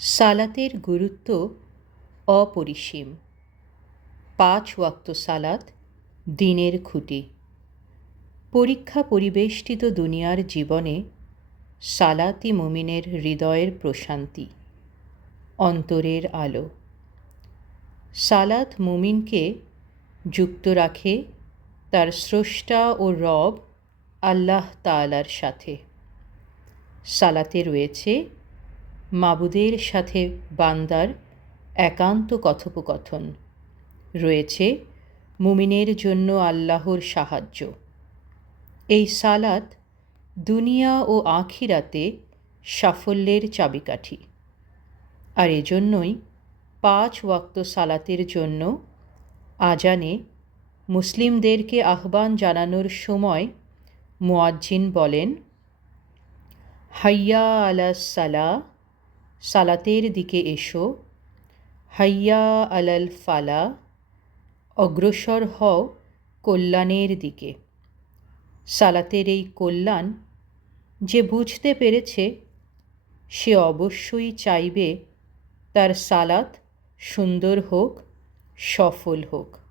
সালাতের গুরুত্ব অপরিসীম। ৫ ওয়াক্ত সালাত দিনের খুঁটি। পরীক্ষা পরিবেষ্টিত দুনিয়ার জীবনে সালাতই মুমিনের হৃদয়ের প্রশান্তি, অন্তরের আলো। সালাত মুমিনকে যুক্ত রাখে তার স্রষ্টা ও রব আল্লাহ তাআলার সাথে। সালাতে রয়েছে মাবুদের সাথে বান্দার একান্ত কথোপকথন, রয়েছে মুমিনের জন্য আল্লাহর সাহায্য। এই সালাত দুনিয়া ও আখিরাতে সাফল্যের চাবিকাঠি। আর এজন্যই ৫ ওয়াক্ত সালাতের জন্য আজানে মুসলিমদেরকে আহ্বান জানানোর সময় মুয়াজ্জিন বলেন, হাইয়া আলাস সালাহ, সালাতের দিকে এসো। হাইয়া আলাল ফালাহ, অগ্রসর হও কল্যাণের দিকে। সালাতের এই কল্যাণ যে বুঝতে পেরেছে, সে অবশ্যই চাইবে তার সালাত সুন্দর হোক, সফল হোক।